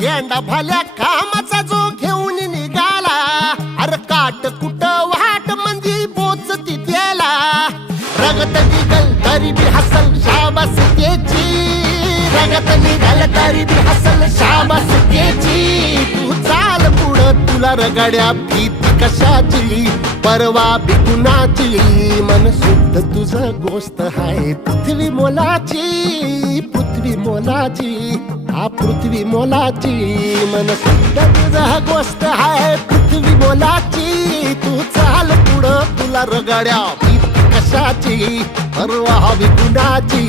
शेंडा भल्या कामाचा जो घेऊन निघाला, अरे काट कुट वाट मंदी पोचती त्याला. रगत निघल तरी बी हसल शाबास त्याची, रगत निघल तरी बी हसल शाबास त्याची. तू चाल पुढं तुला रगड्या भीती कशाची, परवा बी कुणाची. मन शुद्ध तुझं गोष्ट हाय पृथ्वी मोलाची, पृथ्वी मोलाची, हा पृथ्वी मोलाची. मन शुद्ध तुझं गोष्ट हाय पृथ्वी मोलाची. तू चाल पुढं तुला रगड्या भीती कशाची, परवा बी कुणाची.